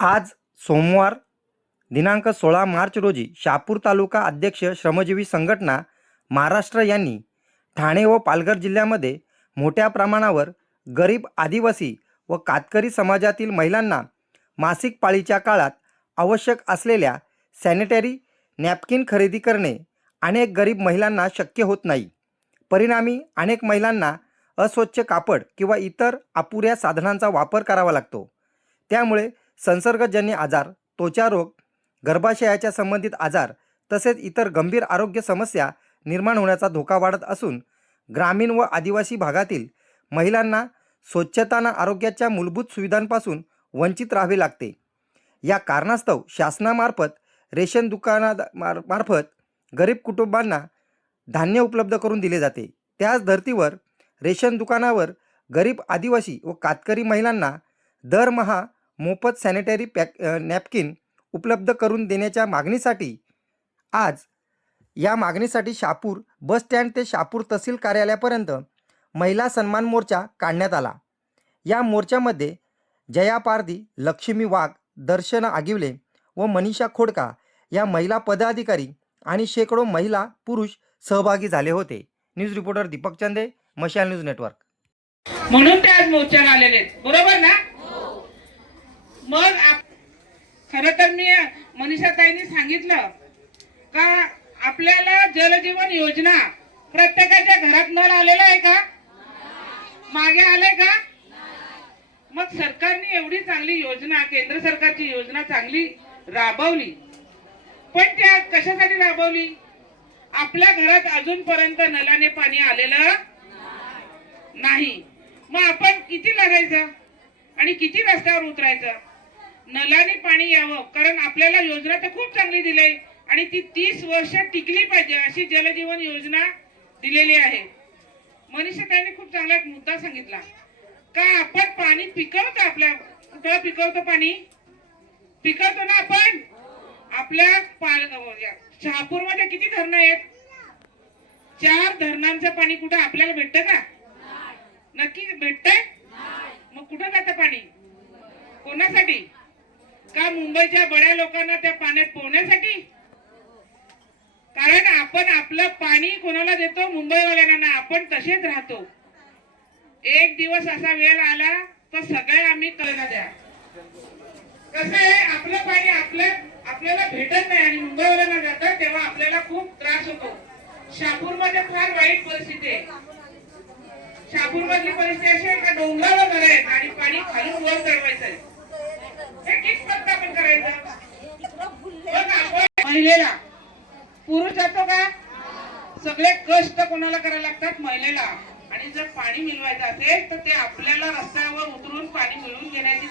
आज सोमवार दिनांक 16 मार्च रोजी शहापूर तालुका अध्यक्ष श्रमजीवी संघटना महाराष्ट्र यांनी ठाणे व पालघर जिल्ह्यामध्ये मोठ्या प्रमाणावर गरीब आदिवासी व कातकरी समाजातील महिलांना मासिक पाळीच्या काळात आवश्यक असलेल्या सॅनिटरी नॅपकिन खरेदी करणे अनेक गरीब महिलांना शक्य होत नाही. परिणामी अनेक महिलांना अस्वच्छ कापड किंवा इतर अपुऱ्या साधनांचा वापर करावा लागतो. त्यामुळे संसर्गजन्य आजार, त्वचा रोग, गर्भाशयाच्या संबंधित आजार तसेच इतर गंभीर आरोग्य समस्या निर्माण होण्याचा धोका वाढत असून ग्रामीण व आदिवासी भागातील महिलांना स्वच्छता व आरोग्याच्या मूलभूत सुविधांपासून वंचित राहावे लागते. या कारणास्तव शासनामार्फत रेशन दुकानामार्फत गरीब कुटुंबांना धान्य उपलब्ध करून दिले जाते. त्याच धर्तीवर रेशन दुकानावर गरीब आदिवासी व कातकरी महिलांना दरमहा मोफत सॅनिटरी नॅपकिन उपलब्ध करून देण्याच्या मागणीसाठी आज या मागणीसाठी शहापूर बस स्टँड ते शहापूर तहसील कार्यालयापर्यंत महिला सन्मान मोर्चा काढण्यात आला. या मोर्चामध्ये जया पारधी, लक्ष्मी वाघ, दर्शना आगिवले व मनीषा खोडका या महिला पदाधिकारी आणि शेकडो महिला पुरुष सहभागी झाले होते. न्यूज रिपोर्टर दीपक चंदे, मशाल न्यूज नेटवर्क. म्हणून ते आज मोर्चाला आलेले आहेत, बरोबर ना? मग खरं तर मी मनीषाताईंनी सांगितलं का आपल्याला जलजीवन योजना प्रत्येकाच्या घरात नळ आलेला आहे का? मागे आले का? मग सरकारने एवढी चांगली योजना, केंद्र सरकारची योजना चांगली राबवली, पण त्या कशासाठी राबवली? आपल्या घरात अजूनपर्यंत नळाने पाणी आलेलं नाही. मग आपण किती लागायचं आणि किती रस्त्यावर उतरायचं नळाने पाणी यावं, कारण आपल्याला योजना तर खूप चांगली दिली आणि ती 30 वर्ष टिकली पाहिजे अशी जलजीवन योजना दिलेली आहे. मनीषाताईंनी खूप चांगला एक मुद्दा सांगितला का आपण पाणी पिकवतो. आपल्या कुठं पिकवतो? पाणी पिकवतो ना आपण. आपल्या शहापूर मध्ये किती धरणं आहेत? 4 धरणांचं पाणी कुठं आपल्याला भेटतं का? नक्की भेटतंय? मग कुठं जातं पाणी? कोणासाठी? का मुंबईच्या बड्या लोकांना त्या पाण्यात पोहण्यासाठी? कारण आपण आपलं पाणी कोणाला देतो? मुंबईवाल्यांना. आपण तसेच राहतो. एक दिवस असा वेळ आला तर सगळे आम्ही कळना द्या. कसं आहे, आपलं पाणी आपल्याला भेटत नाही आणि मुंबईवाल्यांना जातं तेव्हा आपल्याला खूप त्रास होतो. शहापूर मध्ये फार वाईट परिस्थिती आहे. शहापूर मधली परिस्थिती अशी आहे का डोंगरावर घर आहेत आणि पाणी खालून वर चढवायचं आहे. हे कितपत आपण करायचं? महिलेला पुरुष जातो का? सगळे कष्ट कोणाला करायला लागतात? महिलेला. आणि जर पाणी मिळवायचं असेल तर ते आपल्याला रस्त्यावर उतरून पाणी मिळवून घेण्याची